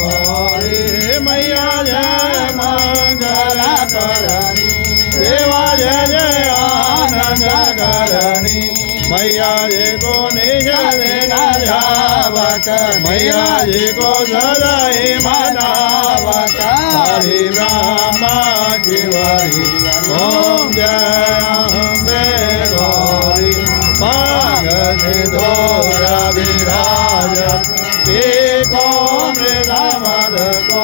गौरी मैया जय मंगला करणी देवा जय जय आनंद करणी मैया जी को निजावत मैया जी को सदाई मनावत हरि ब्रह्मा शिवरी ओम जय अम्बे गौरी भगति दोरा विराज एको मृगमद को